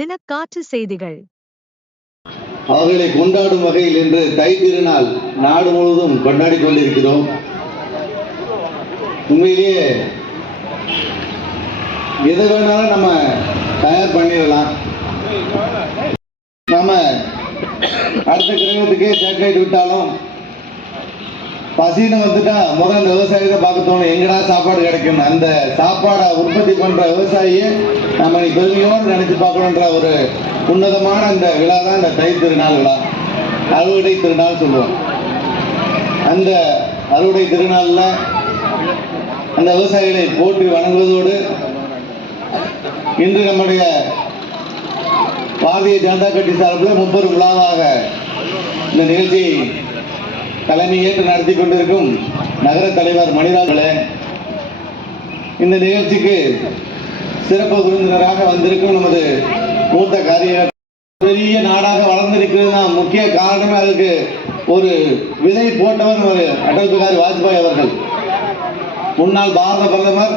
தினக்காற்று செய்திகள். அவர்களை கொண்டாடும் வகையில் இன்று தை திருநாள் நாடு முழுவதும் கொண்டாடி கொண்டிருக்கிறோம். உண்மையிலேயே எது வேணாலும் நம்ம தயார் பண்ணிடலாம். நம்ம அடுத்த கிரகத்துக்கே சேட்டலைட் விட்டாலும் பசின்னு வந்துட்டா முதல் அந்த விவசாயத்தை பார்க்க தோணும். எங்கடா சாப்பாடு கிடைக்கும் அந்த சாப்பாடை உற்பத்தி பண்ற விவசாயியை நம்ம பெருமையோடு நினைச்சு பார்க்கணுன்ற ஒரு உன்னதமான அந்த விழா தான் இந்த தை திருநாள் விழா. அறுவடை திருநாள் சொல்லுவோம் அந்த அறுவடை திருநாளில் அந்த விவசாயிகளை போற்றி வணங்குவதோடு இன்று நம்முடைய பாரதிய ஜனதா கட்சி சார்பில் முப்பெரும் விழாவாக இந்த நிகழ்ச்சியை தலைமையேற்று நடத்தி கொண்டிருக்கும் நகர தலைவர் மணிராஜே இந்த நிகழ்ச்சிக்கு சிறப்பு விருந்தினராக வந்திருக்கும் நமது மூத்த காரிய பெரிய நாடாக வளர்ந்திருக்கிறதுனா முக்கிய காரணமே அதுக்கு ஒரு விதை போட்டவர் ஒரு அடல் பிகாரி வாஜ்பாய் அவர்கள். முன்னாள் பாரத பிரதமர்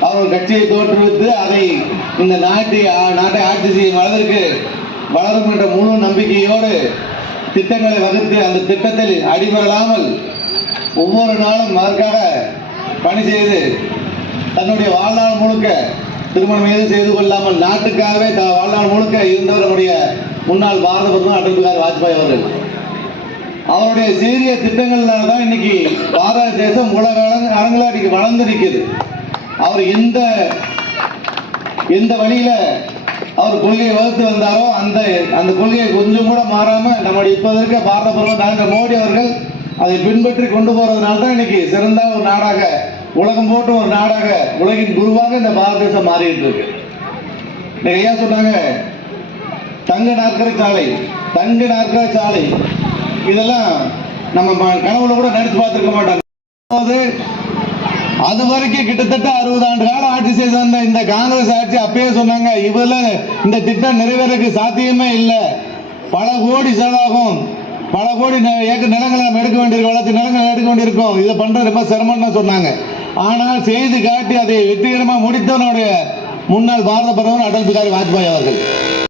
அவர் கட்சியை தோற்றுவித்து அதை இந்த நாட்டை நாட்டை ஆட்சி செய்யும் அளவிற்கு வளரும் என்ற முழு நம்பிக்கையோடு திட்டங்களை வகுத்து அந்த திட்டத்தில் அடிபெறலாமல் ஒவ்வொரு நாளும் அதற்காக பணி செய்து தன்னுடைய வாழ்நாள் முழுக்க திருமணம் எதுவும் செய்து கொள்ளாமல் நாட்டுக்காகவே த வாழ்நாள் முழுக்க இருந்தவர் நம்முடைய முன்னாள் பாரத பிரதமர் அடல் பிகாரி வாஜ்பாய் அவர்கள். அவருடைய சீரிய திட்டங்கள்னால தான் இன்னைக்கு பாரத தேசம் உலக அரங்கு- இன்னைக்கு வளர்ந்து நிற்குது. அவர் எந்த எந்த வழியில அவர் கொள்கையை வகுத்து வந்தாரோ அந்த அந்த கொள்கையை கொஞ்சம் கூட மாறாம நம்முடைய இப்ப இருக்க பாரத பிரதமர் நரேந்திர மோடி அவர்கள் அதை பின்பற்றி கொண்டு போறதுனால தான் இன்னைக்கு சிறந்த ஒரு நாடாக உலகம் போட்டு ஒரு நாடாக உலகின் குருவாக இந்த பாரத தேசம் மாறிட்டு இருக்கு. இன்னைக்கு ஐயா சொன்னாங்க தங்க நாற்கரை சாலை தங்க நாற்கரை சாலை. இதெல்லாம் நம்ம ம- கனவுல கூட நினைச்சு பார்த்துருக்க மாட்டாங்க. அதாவது அது வரைக்கும் கிட்டத்தட்ட அறுபது ஆண்டு காலம் ஆட்சி செய்து வந்த இந்த காங்கிரஸ் ஆட்சி அப்பயே சொன்னாங்க இவ்வளவு இந்த திட்டம் நிறைவேறக்கு சாத்தியமே இல்லை. பல கோடி செலவாகும். பல கோடி நெ- ஏக்கர் நிலங்களை நம்ம எடுக்க வேண்டியிருக்கும். வளர்த்து நிலங்களை எடுக்க வேண்டியிருக்கோம். இதை பண்றது ரொம்ப சிரமம்னு சொன்னாங்க. ஆனால் செய்து காட்டி அதை வெற்றிகரமாக முடித்தவனுடைய முன்னாள் பாரத பிரதமர் அடல் பிகாரி வாஜ்பாய் அவர்கள்.